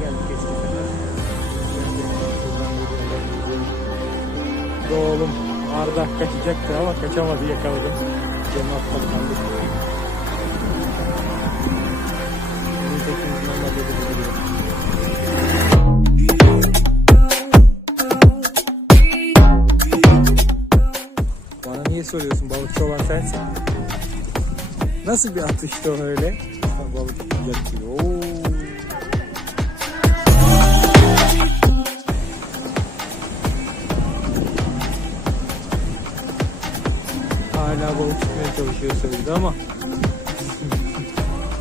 geldik. Doğulum Arda kaçacaktı ama kaçamadı yakaladım. Cennet dedi Bana niye soruyorsun? Balıkçı olan sensin. Nasıl bir atıştı o öyle? Balık gibi. Oo. Hala balık tutmaya çalışıyor söyledi ama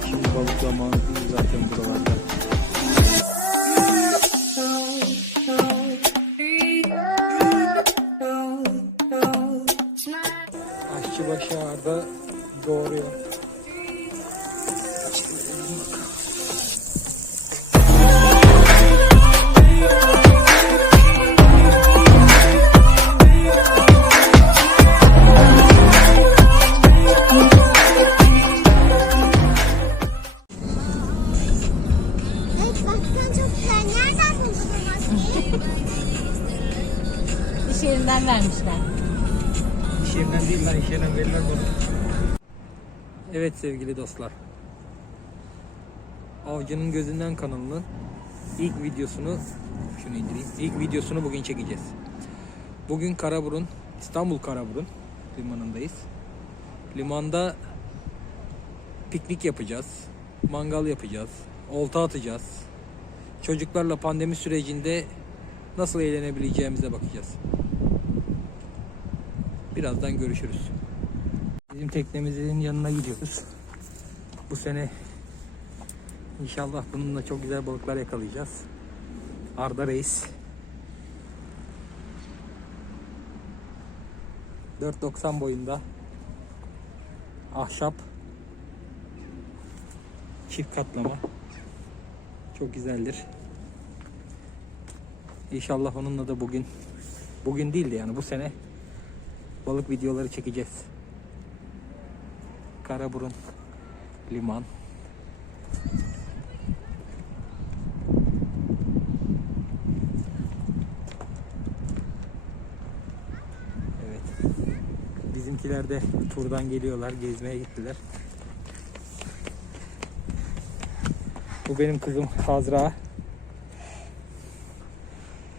Şimdi balık zamanı değil zaten buralarda. Aşçı başı Arda doğuruyor. Yerinden vermişler. İş yerinden değil lan iş yerinden verilen balık. Evet sevgili dostlar. Avcının Gözünden kanalının ilk videosunu şunu indireyim. İlk videosunu bugün çekeceğiz. Bugün Karaburun, İstanbul Karaburun limanındayız. Limanda piknik yapacağız. Mangal yapacağız. Olta atacağız. Çocuklarla pandemi sürecinde nasıl eğlenebileceğimize bakacağız. Birazdan görüşürüz. Bizim teknemizin yanına gidiyoruz. Bu sene inşallah bununla çok güzel balıklar yakalayacağız. Arda Reis. 4.90 boyunda ahşap çift katlama çok güzeldir. İnşallah onunla da bugün bugün değil de yani bu sene balık videoları çekeceğiz. Karaburun liman. Evet. Bizimkiler de turdan geliyorlar, gezmeye gittiler. Bu benim kızım Hazra.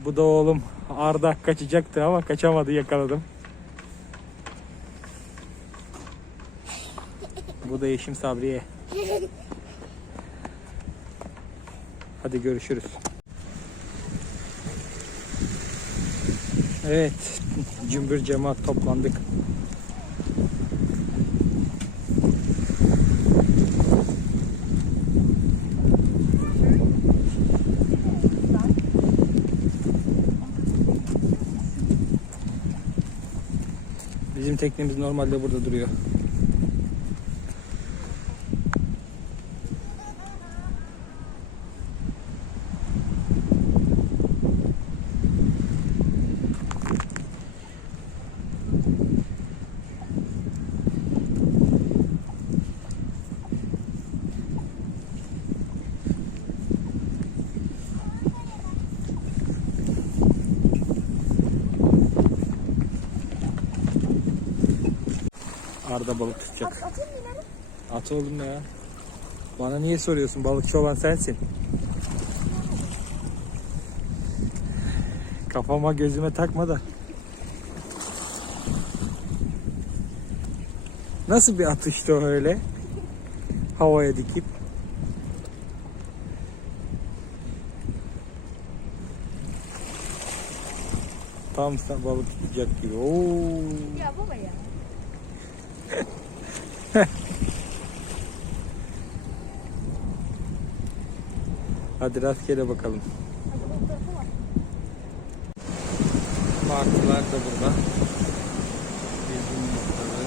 Bu da oğlum Arda kaçacaktı ama kaçamadı yakaladım. Bu da eşim Sabriye. Hadi görüşürüz. Evet, cümbür cemaat toplandık. Bizim teknemiz normalde burada duruyor. Arda balık tutacak. İleri? At oğlum ya. Bana niye soruyorsun? Balıkçı olan sensin. Kafama gözüme takma da. Nasıl bir atıştı o öyle? Havaya dikip. Tam balık tutacak gibi. Oo. Ya baba ya. Hadi rastgele bakalım. Martılar da burada. Bizim yurtları.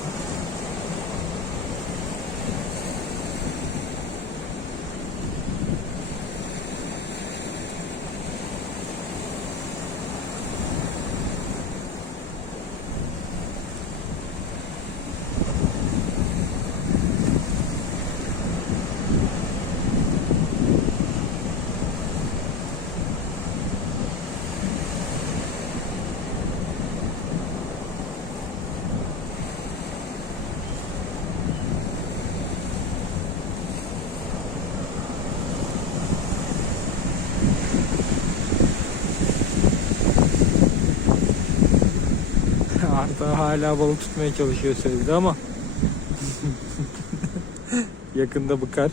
Arda hala balık tutmaya çalışıyor sözde ama yakında bıkar.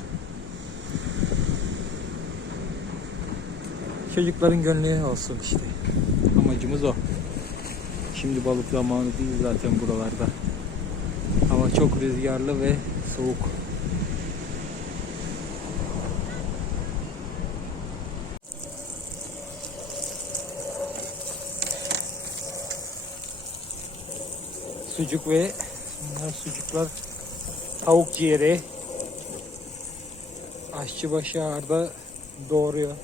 Çocukların gönlü olsun işte. Amacımız o. Şimdi balık zamanı değil zaten buralarda. Hava çok rüzgarlı ve soğuk. Sucuk ve bunlar sucuklar tavuk ciğeri. Aşçıbaşı Arda doğruyor.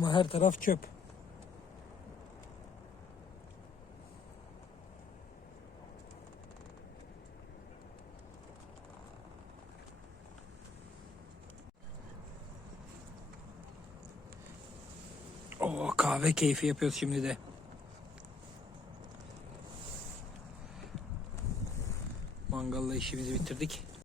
Ama her taraf çöp. Oo, kahve keyfi yapıyoruz şimdi de. Mangalla işimizi bitirdik.